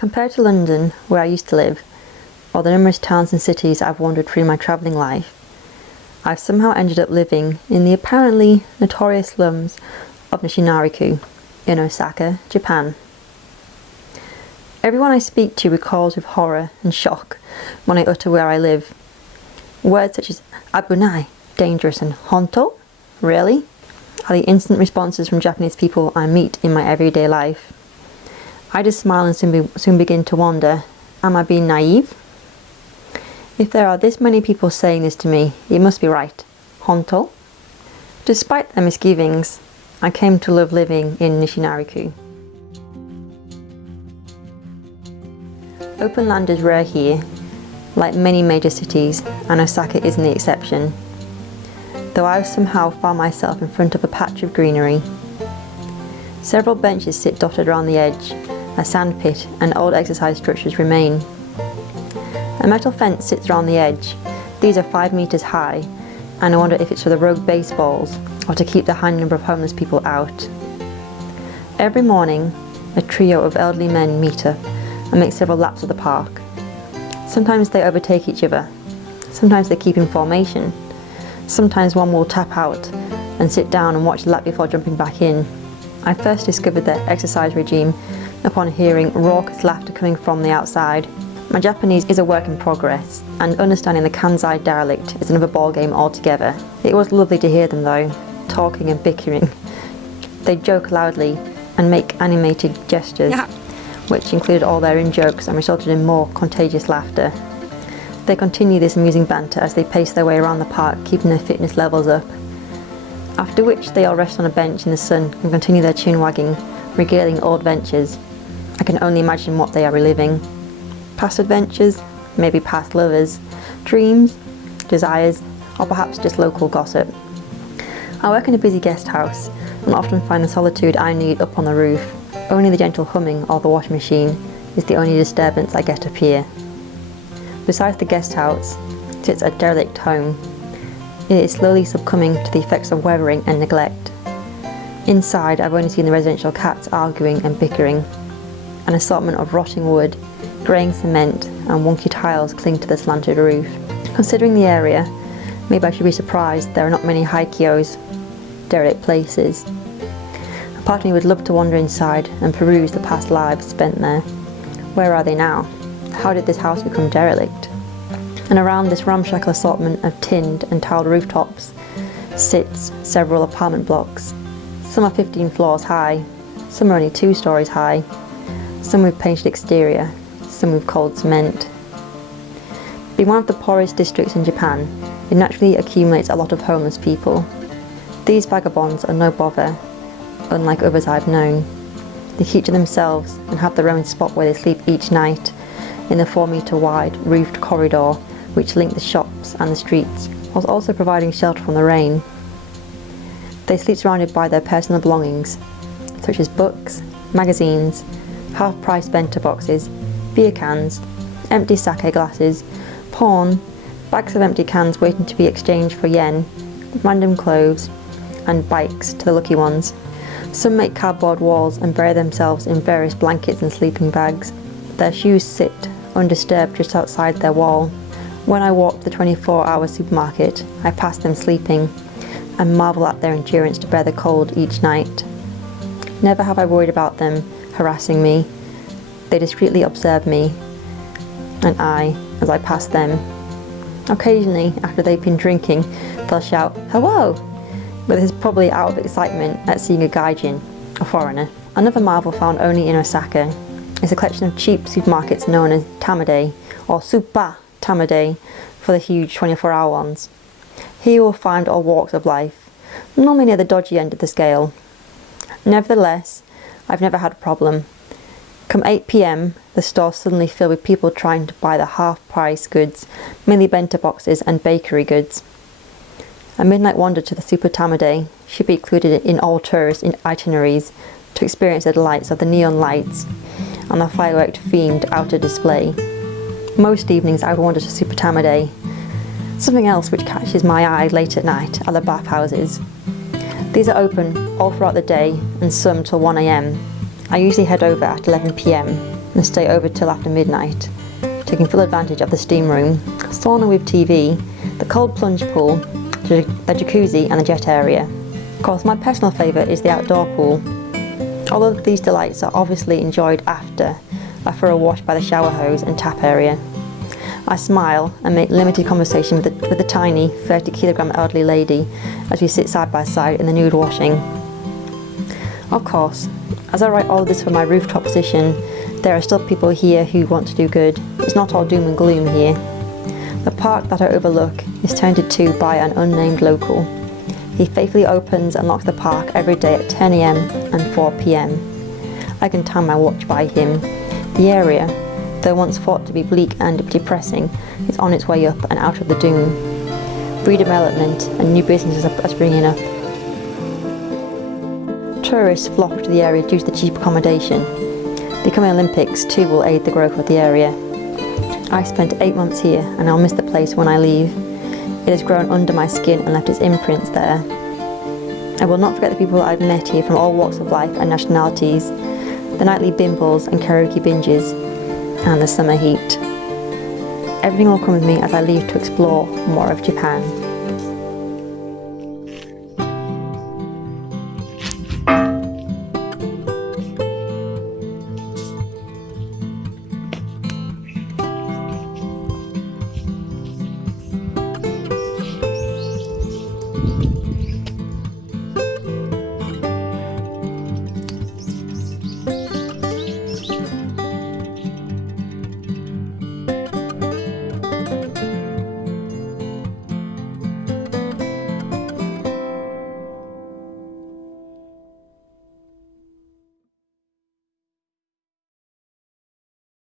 Compared to London, where I used to live, or the numerous towns and cities I've wandered through my travelling life, I've somehow ended up living in the apparently notorious slums of Nishinari-ku in Osaka, Japan. Everyone I speak to recalls with horror and shock when I utter where I live. Words such as abunai, dangerous, and honto, really, are the instant responses from Japanese people I meet in my everyday life. I just smile and soon begin to wonder, am I being naive? If there are this many people saying this to me, it must be right. Honto? Despite their misgivings, I came to love living in Nishinari-ku. Open land is rare here, like many major cities, and Osaka isn't the exception. Though I've somehow found myself in front of a patch of greenery. Several benches sit dotted around the edge, a sandpit and old exercise structures remain. A metal fence sits around the edge. These are 5 meters high, and I wonder if it's for the rogue baseballs or to keep the high number of homeless people out. Every morning, a trio of elderly men meet up and make several laps of the park. Sometimes they overtake each other. Sometimes they keep in formation. Sometimes one will tap out and sit down and watch the lap before jumping back in. I first discovered their exercise regime upon hearing raucous laughter coming from the outside. My Japanese is a work in progress, and understanding the Kansai dialect is another ballgame altogether. It was lovely to hear them though, talking and bickering. They joke loudly and make animated gestures, which included all their in-jokes and resulted in more contagious laughter. They continue this amusing banter as they pace their way around the park, keeping their fitness levels up. After which they all rest on a bench in the sun and continue their chin wagging, regaling old ventures. I can only imagine what they are reliving. Past adventures, maybe past lovers, dreams, desires, or perhaps just local gossip. I work in a busy guest house and often find the solitude I need up on the roof. Only the gentle humming of the washing machine is the only disturbance I get up here. Besides the guest house sits a derelict home. It is slowly succumbing to the effects of weathering and neglect. Inside, I've only seen the residential cats arguing and bickering. An assortment of rotting wood, greying cement and wonky tiles cling to the slanted roof. Considering the area, maybe I should be surprised there are not many haikyos, derelict places. A part of me would love to wander inside and peruse the past lives spent there. Where are they now? How did this house become derelict? And around this ramshackle assortment of tinned and tiled rooftops sits several apartment blocks. Some are 15 floors high, some are only 2 stories high, some with painted exterior, some with cold cement. Being one of the poorest districts in Japan, it naturally accumulates a lot of homeless people. These vagabonds are no bother, unlike others I've known. They keep to themselves and have their own spot where they sleep each night, in the 4-meter wide roofed corridor which link the shops and the streets, whilst also providing shelter from the rain. They sleep surrounded by their personal belongings, such as books, magazines, half-price bento boxes, beer cans, empty sake glasses, porn, bags of empty cans waiting to be exchanged for yen, random clothes, and bikes to the lucky ones. Some make cardboard walls and bury themselves in various blankets and sleeping bags. Their shoes sit undisturbed just outside their wall. When I walk the 24-hour supermarket, I pass them sleeping and marvel at their endurance to bear the cold each night. Never have I worried about them harassing me. They discreetly observe me, and I, as I pass them. Occasionally, after they've been drinking, they'll shout, "Hello!" But this is probably out of excitement at seeing a Gaijin, a foreigner. Another marvel found only in Osaka is a collection of cheap supermarkets known as tamade, or super tamade, for the huge 24-hour ones. Here you will find all walks of life, normally near the dodgy end of the scale. Nevertheless, I've never had a problem. Come 8 PM, the store suddenly filled with people trying to buy the half-price goods, mainly bento boxes and bakery goods. A midnight wander to the Super Tamade should be included in all tourist itineraries to experience the delights of the neon lights and the firework-themed outer display. Most evenings I will wander to Super Tamade. Something else which catches my eye late at night are the bathhouses. These are open all throughout the day and some till 1 AM. I usually head over at 11 PM. and stay over till after midnight, taking full advantage of the steam room, sauna with TV, the cold plunge pool, the jacuzzi and the jet area. Of course, my personal favourite is the outdoor pool. All of these delights are obviously enjoyed after a wash by the shower hose and tap area. I smile and make limited conversation with the tiny 30-kilogram elderly lady as we sit side by side in the nude washing. Of course, as I write all of this from my rooftop position, there are still people here who want to do good. It's not all doom and gloom here. The park that I overlook is tended to by an unnamed local. He faithfully opens and locks the park every day at 10 AM and 4 PM. I can time my watch by him. The area, though once thought to be bleak and depressing, is on its way up and out of the doom. Redevelopment and new businesses are springing up. Tourists flock to the area due to the cheap accommodation. The coming Olympics too will aid the growth of the area. I spent 8 months here and I'll miss the place when I leave. It has grown under my skin and left its imprints there. I will not forget the people I've met here from all walks of life and nationalities, the nightly bimbles and karaoke binges, and the summer heat. Everything will come with me as I leave to explore more of Japan.